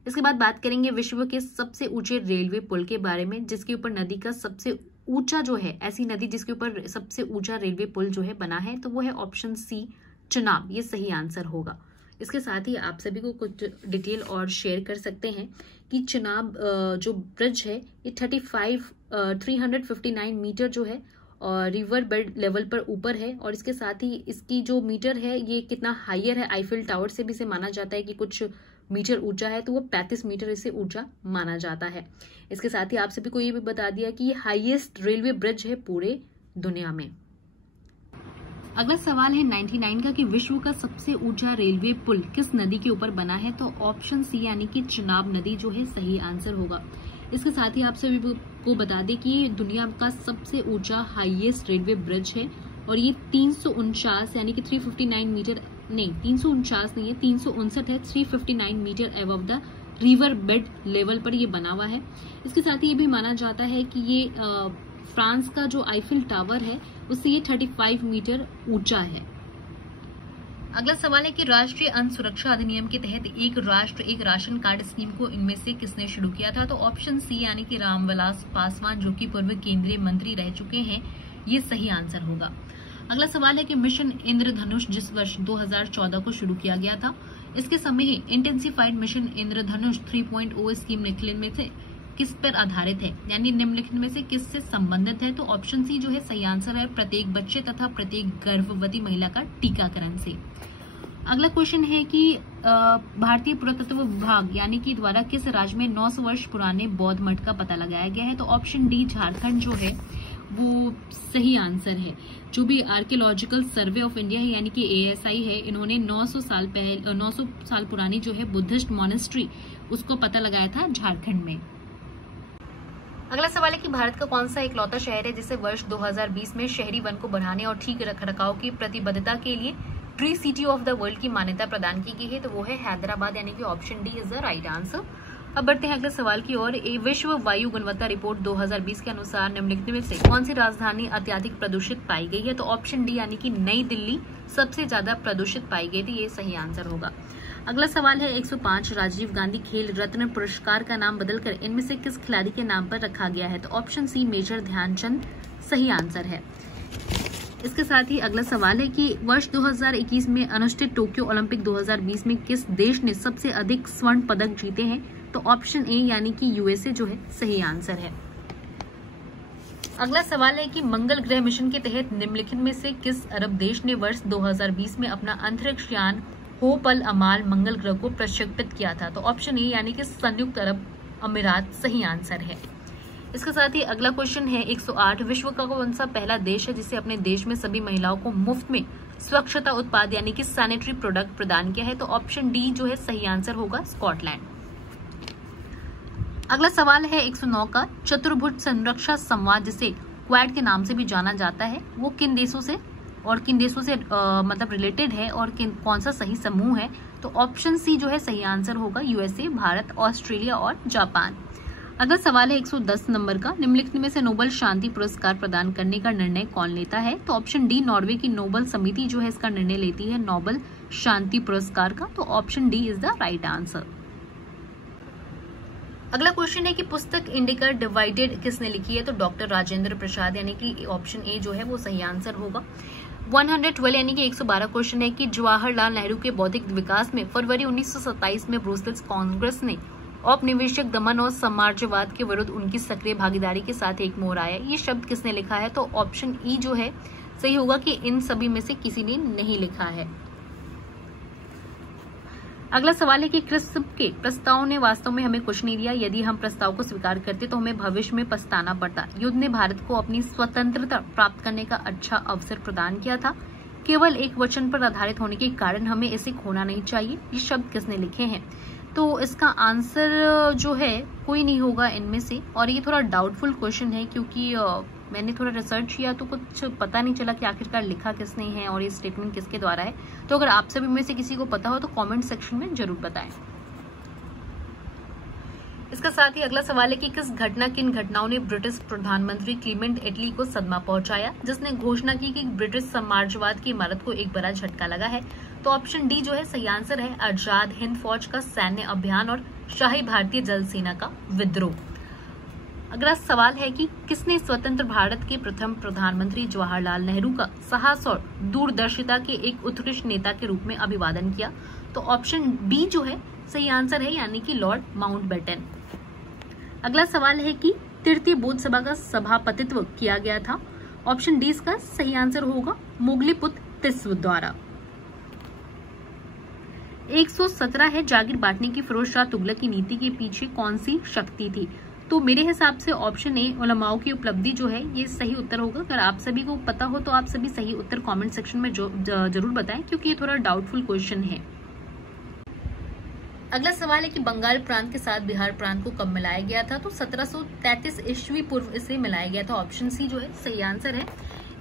इसके बाद बात करेंगे विश्व के सबसे ऊंचे रेलवे पुल के बारे में, जिसके ऊपर नदी का सबसे ऊंचा जो है, ऐसी नदी जिसके ऊपर सबसे ऊंचा रेलवे पुल जो है बना है, तो वो है ऑप्शन सी चुनाव, ये सही आंसर होगा। इसके साथ ही आप सभी को कुछ डिटेल और शेयर कर सकते हैं कि चुनाव जो ब्रिज है ये 359 मीटर जो है और रिवर बेड लेवल पर ऊपर है। और इसके साथ ही इसकी जो मीटर है ये कितना हाइयर है, आईफिल टावर से भी इसे माना जाता है कि कुछ मीटर ऊंचा है, तो वो 35 मीटर इसे ऊंचा माना जाता है। इसके साथ ही आप सभी को ये भी बता दिया कि ये हाईएस्ट रेलवे ब्रिज है पूरे दुनिया में। अगला सवाल है 99 का कि विश्व का सबसे ऊंचा रेलवे पुल किस नदी के ऊपर बना है? तो ऑप्शन सी यानी कि चेनाब नदी जो है सही आंसर होगा। इसके साथ ही आप सभी को बता दें कि ये दुनिया का सबसे ऊंचा हाईएस्ट रेलवे ब्रिज है और ये 349 यानी कि 359 मीटर नहीं, 349 नहीं है, 359 है, 359 metre above the river bed level पर ये बना हुआ है। इसके साथ ही ये भी माना जाता है कि ये फ्रांस का जो आईफिल टावर है उससे ये 35 मीटर ऊंचा है। अगला सवाल है कि राष्ट्रीय अन्न सुरक्षा अधिनियम के तहत एक राष्ट्र एक राशन कार्ड स्कीम को इनमें से किसने शुरू किया था? तो ऑप्शन सी यानी कि रामविलास पासवान जो कि पूर्व केंद्रीय मंत्री रह चुके हैं, ये सही आंसर होगा। अगला सवाल है कि मिशन इंद्रधनुष जिस वर्ष 2014 को शुरू किया गया था, इसके समय ही इंटेंसिफाइड मिशन इंद्रधनुष 3.0 स्कीम निम्नलिखित में से किस पर आधारित है, यानी निम्नलिखित में से किस से संबंधित है? तो ऑप्शन सी जो है सही आंसर है, प्रत्येक बच्चे तथा प्रत्येक गर्भवती महिला का टीकाकरण से। अगला क्वेश्चन है कि भारतीय पुरातत्व विभाग यानी कि द्वारा किस राज्य में 900 वर्ष पुराने बौद्ध मठ का पता लगाया गया है? तो ऑप्शन डी झारखंड जो है वो सही आंसर है। जो भी आर्कियोलॉजिकल सर्वे ऑफ इंडिया है यानी कि ASI है, इन्होंने 900 साल पुरानी जो है बुद्धिस्ट मॉनेस्ट्री उसको पता लगाया था झारखंड में। अगला सवाल है कि भारत का कौन सा इकलौता शहर है जिसे वर्ष 2020 में शहरी वन को बढ़ाने और ठीक रखरखाव की प्रतिबद्धता के लिए tree city of the world की मान्यता प्रदान की गई है? तो वो है हैदराबाद, यानी कि option D is the right answer. अब बढ़ते हैं अगले सवाल की ओर। विश्व वायु गुणवत्ता रिपोर्ट 2020 के अनुसार निम्नलिखित में से कौन सी राजधानी अत्यधिक प्रदूषित पाई गई है? तो ऑप्शन डी यानी कि नई दिल्ली सबसे ज्यादा प्रदूषित पाई गई थी, ये सही आंसर होगा। अगला सवाल है 105 राजीव गांधी खेल रत्न पुरस्कार का नाम बदलकर इनमें से किस खिलाड़ी के नाम पर रखा गया है? तो ऑप्शन सी मेजर ध्यानचंद सही आंसर है। इसके साथ ही अगला सवाल है कि वर्ष 2021 में अनुष्ठित टोक्यो ओलंपिक 2020 में किस देश ने सबसे अधिक स्वर्ण पदक जीते हैं? तो ऑप्शन ए यानी कि USA जो है सही आंसर है। अगला सवाल है कि मंगल ग्रह मिशन के तहत निम्नलिखित में से किस अरब देश ने वर्ष 2020 में अपना अंतरिक्ष यान होपल अमाल मंगल ग्रह को प्रक्षेपित किया था? तो ऑप्शन ए यानी कि संयुक्त अरब अमीरात सही आंसर है। इसके साथ ही अगला क्वेश्चन है 108 विश्व का कौन सा पहला देश है जिसे अपने देश में सभी महिलाओं को मुफ्त में स्वच्छता उत्पाद यानी कि सैनिटरी प्रोडक्ट प्रदान किया है? तो ऑप्शन डी जो है सही आंसर होगा, स्कॉटलैंड। अगला सवाल है 109 का चतुर्भुज संरक्षा संवाद जिसे क्वाड के नाम से भी जाना जाता है, वो किन देशों से मतलब रिलेटेड है और कौन सा सही समूह है? तो ऑप्शन सी जो है सही आंसर होगा, USA, भारत, ऑस्ट्रेलिया और जापान। अगला सवाल है 110 नंबर का निम्नलिखित में से नोबेल शांति पुरस्कार प्रदान करने का निर्णय कौन लेता है? तो ऑप्शन डी नॉर्वे की नोबेल समिति जो है इसका निर्णय लेती है नोबेल शांति पुरस्कार का। तो option D is the right answer. अगला क्वेश्चन है कि पुस्तक इंडिका डिवाइडेड किसने लिखी है? तो डॉक्टर राजेंद्र प्रसाद, यानी कि ऑप्शन ए जो है वो सही आंसर होगा। 112 यानी कि 112 क्वेश्चन है कि जवाहरलाल नेहरू के बौद्धिक विकास में फरवरी 1927 में ब्रुसेल्स कांग्रेस ने औपनिवेशिक दमन और साम्राज्यवाद के विरुद्ध उनकी सक्रिय भागीदारी के साथ एक मोड़ आया, ये शब्द किसने लिखा है? तो ऑप्शन ई जो है सही होगा कि इन सभी में से किसी ने नहीं लिखा है। अगला सवाल है कि क्रिस्प के प्रस्ताव ने वास्तव में हमें कुछ नहीं दिया। यदि हम प्रस्ताव को स्वीकार करते तो हमें भविष्य में पछताना पड़ता। युद्ध ने भारत को अपनी स्वतंत्रता प्राप्त करने का अच्छा अवसर प्रदान किया था। केवल एक वचन पर आधारित होने के कारण हमें इसे खोना नहीं चाहिए। ये शब्द किसने लिखे हैं? तो इसका आंसर जो है कोई नहीं होगा इनमें से। और ये थोड़ा डाउटफुल क्वेश्चन है क्योंकि मैंने थोड़ा रिसर्च किया तो कुछ पता नहीं चला कि आखिरकार लिखा किसने है और ये स्टेटमेंट किसके द्वारा है। तो अगर आप सभी में से किसी को पता हो तो कमेंट सेक्शन में जरूर बताएं। इसका साथ ही अगला सवाल है कि किन घटनाओं ने ब्रिटिश प्रधानमंत्री क्लीमेंट एटली को सदमा पहुंचाया, जिसने घोषणा की कि ब्रिटिश साम्राज्यवाद की इमारत को एक बड़ा झटका लगा है। तो ऑप्शन डी जो है सही आंसर है, आजाद हिंद फौज का सैन्य अभियान और शाही भारतीय जल सेना का विद्रोह। अगला सवाल है कि किसने स्वतंत्र भारत के प्रथम प्रधानमंत्री जवाहरलाल नेहरू का साहस और दूरदर्शिता के एक उत्कृष्ट नेता के रूप में अभिवादन किया? तो ऑप्शन बी जो है सही आंसर है, यानी कि लॉर्ड माउंटबेटन। अगला सवाल है कि तृतीय बौद्ध सभा का सभापतित्व किया गया था? ऑप्शन डी इसका सही आंसर होगा, मोगलीपुत्र तिस्व द्वारा। 117 है, जागीर बांटने की फिरोज शाह तुगलक की नीति के पीछे कौन सी शक्ति थी? तो मेरे हिसाब से ऑप्शन ए उलमाओं की उपलब्धि जो है ये सही उत्तर होगा। अगर आप सभी को पता हो तो आप सभी सही उत्तर कमेंट सेक्शन में जरूर बताएं क्योंकि ये थोड़ा डाउटफुल क्वेश्चन है। अगला सवाल है कि बंगाल प्रांत के साथ बिहार प्रांत को कब मिलाया गया था? तो 1733 ईस्वी पूर्व इसे मिलाया गया था। ऑप्शन सी जो है सही आंसर है।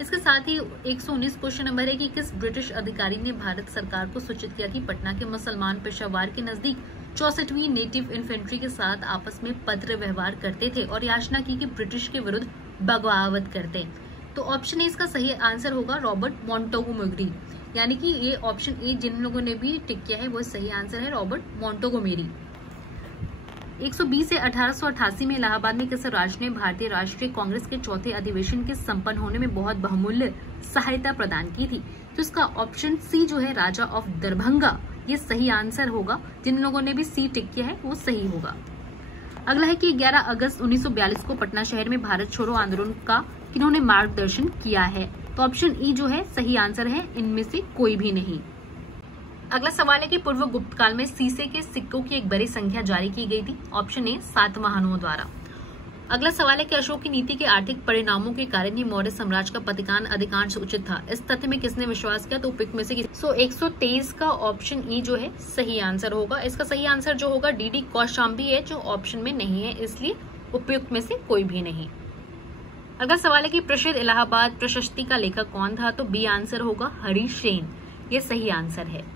इसके साथ ही 119 क्वेश्चन नंबर है कि किस ब्रिटिश अधिकारी ने भारत सरकार को सूचित किया कि पटना के मुसलमान पेशावर के नजदीक 64वीं नेटिव इन्फेंट्री के साथ आपस में पत्र व्यवहार करते थे और याचना की कि ब्रिटिश के विरुद्ध बगावत करते? तो ऑप्शन ए इसका सही आंसर होगा, रॉबर्ट मोंटोगोमेरी, यानी कि ये ऑप्शन ए जिन लोगों ने भी टिक किया है वो सही आंसर है, रॉबर्ट मोंटोगोमेरी। 120 से 1888 में इलाहाबाद में किस राज्य ने भारतीय राष्ट्रीय कांग्रेस के चौथे अधिवेशन के संपन्न होने में बहुत बहुमूल्य सहायता प्रदान की थी? तो इसका ऑप्शन सी जो है, राजा ऑफ दरभंगा, ये सही आंसर होगा। जिन लोगों ने भी सी टिक किया है वो सही होगा। अगला है कि 11 अगस्त 1942 को पटना शहर में भारत छोड़ो आंदोलन का किन्होंने मार्गदर्शन किया है? तो ऑप्शन ई जो है सही आंसर है, इनमें से कोई भी नहीं। अगला सवाल है कि पूर्व गुप्त काल में सीसे के सिक्कों की एक बड़ी संख्या जारी की गई थी? ऑप्शन ए सातवाहनों द्वारा। अगला सवाल है कि अशोक की नीति के आर्थिक परिणामों के कारण ही मौर्य साम्राज्य का पतन अधिकांश उचित था। इस तथ्य में किसने विश्वास किया? तो उपयुक्त में से 123 का ऑप्शन ई जो है सही आंसर होगा। इसका सही आंसर जो होगा डीडी कौशाम्बी है, जो ऑप्शन में नहीं है, इसलिए उपयुक्त में से कोई भी नहीं। अगला सवाल है कि प्रसिद्ध इलाहाबाद प्रशस्ति का लेखक कौन था? तो बी आंसर होगा, हरि सेन, ये सही आंसर है।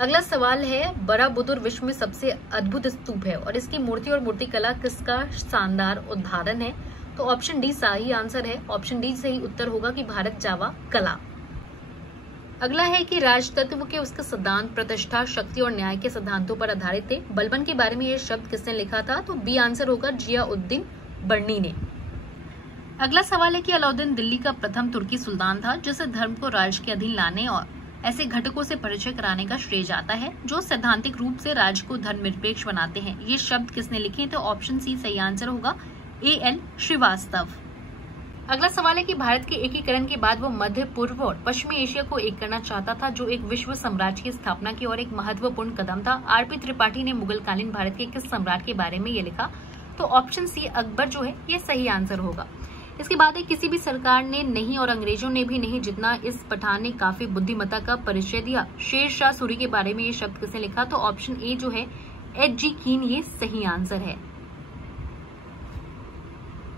अगला सवाल है, बराबुदुर विश्व में सबसे अद्भुत स्तूप है और इसकी मूर्ति और मूर्तिकला किसका शानदार उदाहरण है? तो ऑप्शन डी सही आंसर है। ऑप्शन डी सही उत्तर होगा कि भारत जावा कला। अगला है कि राजतत्व के उसके सिद्धांत प्रतिष्ठा, शक्ति और न्याय के सिद्धांतों पर आधारित थे। बलबन के बारे में यह शब्द किसने लिखा था? तो बी आंसर होगा, जियाउद्दीन बर्नी ने। अगला सवाल है कि अलाउद्दीन दिल्ली का प्रथम तुर्की सुल्तान था जिसे धर्म को राज्य के अधीन लाने और ऐसे घटकों से परिचय कराने का श्रेय जाता है जो सैद्धांतिक रूप से राज्य को धर्मनिरपेक्ष बनाते हैं। ये शब्द किसने लिखे? तो ऑप्शन सी सही आंसर होगा, A.N. श्रीवास्तव। अगला सवाल है कि भारत के एकीकरण के बाद वो मध्य पूर्व और पश्चिमी एशिया को एक करना चाहता था, जो एक विश्व साम्राज्य की स्थापना की और एक महत्वपूर्ण कदम था। आर.पी. त्रिपाठी ने मुगल कालीन भारत के किस सम्राट के बारे में ये लिखा? तो ऑप्शन सी अकबर जो है ये सही आंसर होगा। इसके बाद किसी भी सरकार ने नहीं और अंग्रेजों ने भी नहीं, जितना इस पठान ने काफी बुद्धिमत्ता का परिचय दिया। शेर शाह सूरी के बारे में ये शब्द किसने लिखा? तो ऑप्शन ए जो है, H.G. कीन, ये सही आंसर है।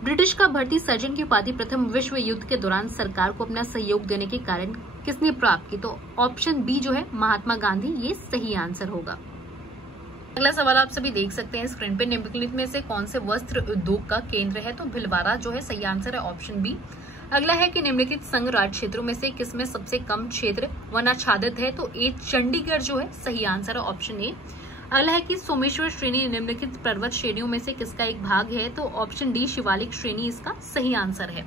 ब्रिटिश का भर्ती सर्जन की उपाधि प्रथम विश्व युद्ध के दौरान सरकार को अपना सहयोग देने के कारण किसने प्राप्त की? तो ऑप्शन बी जो है, महात्मा गांधी, ये सही आंसर होगा। अगला सवाल आप सभी देख सकते हैं स्क्रीन पे, निम्नलिखित में से कौन से वस्त्र उद्योग का केंद्र है? तो भिलवाड़ा जो है सही आंसर है, ऑप्शन बी। अगला है कि निम्नलिखित संघ राज्य क्षेत्रों में से किसमें सबसे कम क्षेत्र वनाच्छादित है? तो ए चंडीगढ़ जो है सही आंसर है, ऑप्शन ए। अगला है कि सोमेश्वर श्रेणी निम्नलिखित पर्वत श्रेणियों में से किसका एक भाग है? तो ऑप्शन डी शिवालिक श्रेणी इसका सही आंसर है।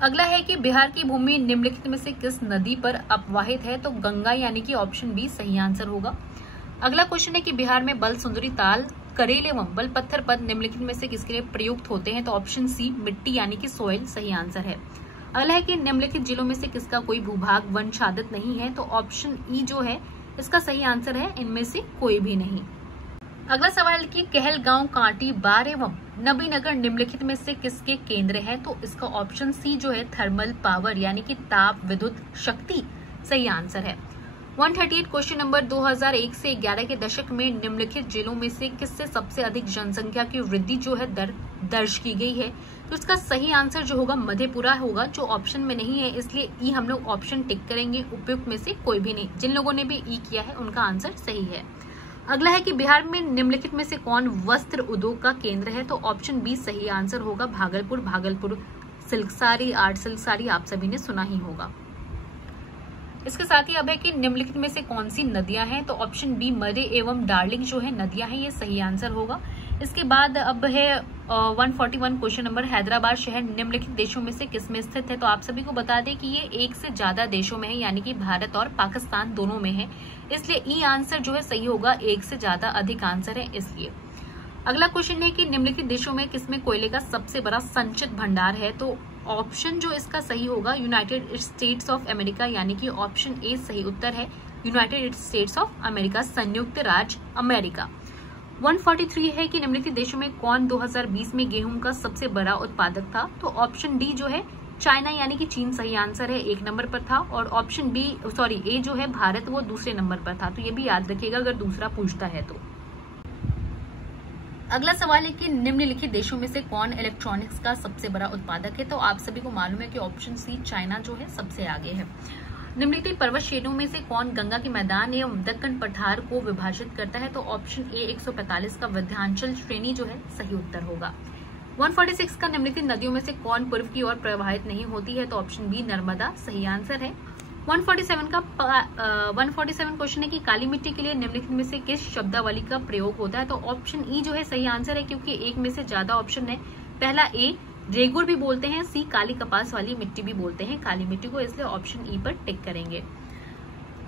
अगला है कि बिहार की भूमि निम्नलिखित में से किस नदी पर अपवाहित है? तो गंगा, यानी कि ऑप्शन बी सही आंसर होगा। अगला क्वेश्चन है कि बिहार में बल, सुंदरी, ताल, करेल एवं बल पत्थर पद निम्नलिखित में से किसके लिए प्रयुक्त होते हैं? तो ऑप्शन सी मिट्टी, यानी कि सोइल, सही आंसर है। अगला है कि निम्नलिखित जिलों में से किसका कोई भूभाग वनाच्छादित नहीं है? तो ऑप्शन ई जो है, इसका सही आंसर है इनमें से कोई भी नहीं। अगला सवाल कि कहलगांव, कांटी, बार एवं नबीनगर निम्नलिखित में से किसके केंद्र है? तो इसका ऑप्शन सी जो है थर्मल पावर यानी कि ताप विद्युत शक्ति सही आंसर है। 138 क्वेश्चन नंबर 2001 से 11 के दशक में निम्नलिखित जिलों में से किससे सबसे अधिक जनसंख्या की वृद्धि जो है दर्ज की गई है? तो इसका सही आंसर जो होगा मधेपुरा होगा, जो ऑप्शन में नहीं है, इसलिए ई हम लोग ऑप्शन टिक करेंगे। उपयुक्त में से कोई भी नहीं। जिन लोगों ने भी ई किया है उनका आंसर सही है। अगला है कि बिहार में निम्नलिखित में से कौन वस्त्र उद्योग का केंद्र है? तो ऑप्शन बी सही आंसर होगा Bhagalpur. Bhagalpur silk sari, art silk sari आप सभी ने सुना ही होगा। इसके साथ ही अब है कि निम्नलिखित में से कौन सी नदियां हैं? तो ऑप्शन बी मरे एवं डार्लिंग जो है नदियां हैं, ये सही आंसर होगा। इसके बाद अब है 141 क्वेश्चन नंबर हैदराबाद शहर निम्नलिखित देशों में से किसमें स्थित है? तो आप सभी को बता दें कि ये एक से ज्यादा देशों में है, यानी कि भारत और पाकिस्तान दोनों में है, इसलिए ई आंसर जो है सही होगा। एक से ज्यादा अधिक आंसर है इसलिए। अगला क्वेश्चन है कि निम्नलिखित देशों में किसमें कोयले का सबसे बड़ा संचित भंडार है? तो ऑप्शन जो इसका सही होगा यूनाइटेड स्टेट्स ऑफ अमेरिका, यानी कि ऑप्शन ए सही उत्तर है। यूनाइटेड स्टेट्स ऑफ अमेरिका, संयुक्त राज्य अमेरिका। 143 है कि निम्नलिखित देशों में कौन 2020 में गेहूं का सबसे बड़ा उत्पादक था? तो ऑप्शन डी जो है चाइना यानी कि चीन सही आंसर है, 1 नंबर पर था। और ऑप्शन ए जो है भारत, वो दूसरे नंबर पर था। तो ये भी याद रखिएगा अगर दूसरा पूछता है तो। अगला सवाल है कि निम्नलिखित देशों में से कौन इलेक्ट्रॉनिक्स का सबसे बड़ा उत्पादक है? तो आप सभी को मालूम है कि ऑप्शन सी चाइना जो है सबसे आगे है। निम्नलिखित पर्वत श्रेणियों में से कौन गंगा के मैदान एवं दक्कन पठार को विभाजित करता है? तो ऑप्शन ए 145 का विंध्याचल श्रेणी जो है सही उत्तर होगा। 146 का निम्नलिखित नदियों में से कौन पूर्व की ओर प्रवाहित नहीं होती है? तो ऑप्शन बी नर्मदा सही आंसर है। 147 क्वेश्चन है कि काली मिट्टी के लिए निम्नलिखित में से किस शब्दावली का प्रयोग होता है? तो ऑप्शन ई जो है सही आंसर है, क्योंकि एक में से ज्यादा ऑप्शन है। पहला ए रेगुर भी बोलते हैं, सी काली कपास वाली मिट्टी भी बोलते हैं काली मिट्टी को, इसलिए ऑप्शन ई पर टिक करेंगे।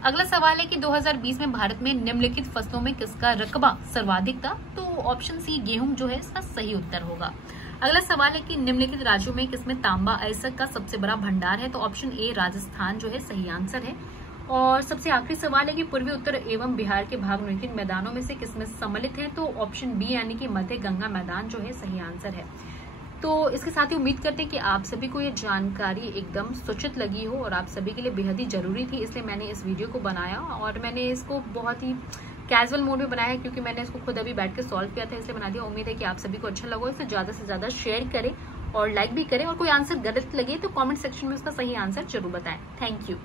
अगला सवाल है कि 2020 में भारत में निम्नलिखित फसलों में किसका रकबा सर्वाधिक था? तो ऑप्शन सी गेहूं जो है इसका सही उत्तर होगा। अगला सवाल है कि निम्नलिखित राज्यों में किसमें तांबा अयस्क का सबसे बड़ा भंडार है? तो ऑप्शन ए राजस्थान जो है सही आंसर है। और सबसे आखिरी सवाल है कि पूर्वी उत्तर एवं बिहार के भाग निम्नलिखित मैदानों में से किसमें सम्मिलित है? तो ऑप्शन बी यानी कि मध्य गंगा मैदान जो है सही आंसर है। तो इसके साथ ही उम्मीद करते हैं कि आप सभी को ये जानकारी एकदम सूचित लगी हो और आप सभी के लिए बेहद ही जरूरी थी, इसलिए मैंने इस वीडियो को बनाया। और मैंने इसको बहुत ही कैजुअल मोड में बनाया है, क्योंकि मैंने इसको खुद अभी बैठ के सॉल्व किया था, इसलिए बना दिया। उम्मीद है कि आप सभी को अच्छा लगा। इसे ज्यादा से ज्यादा शेयर करें और लाइक भी करें, और कोई आंसर गलत लगे तो कमेंट सेक्शन में उसका सही आंसर जरूर बताएं। Thank you.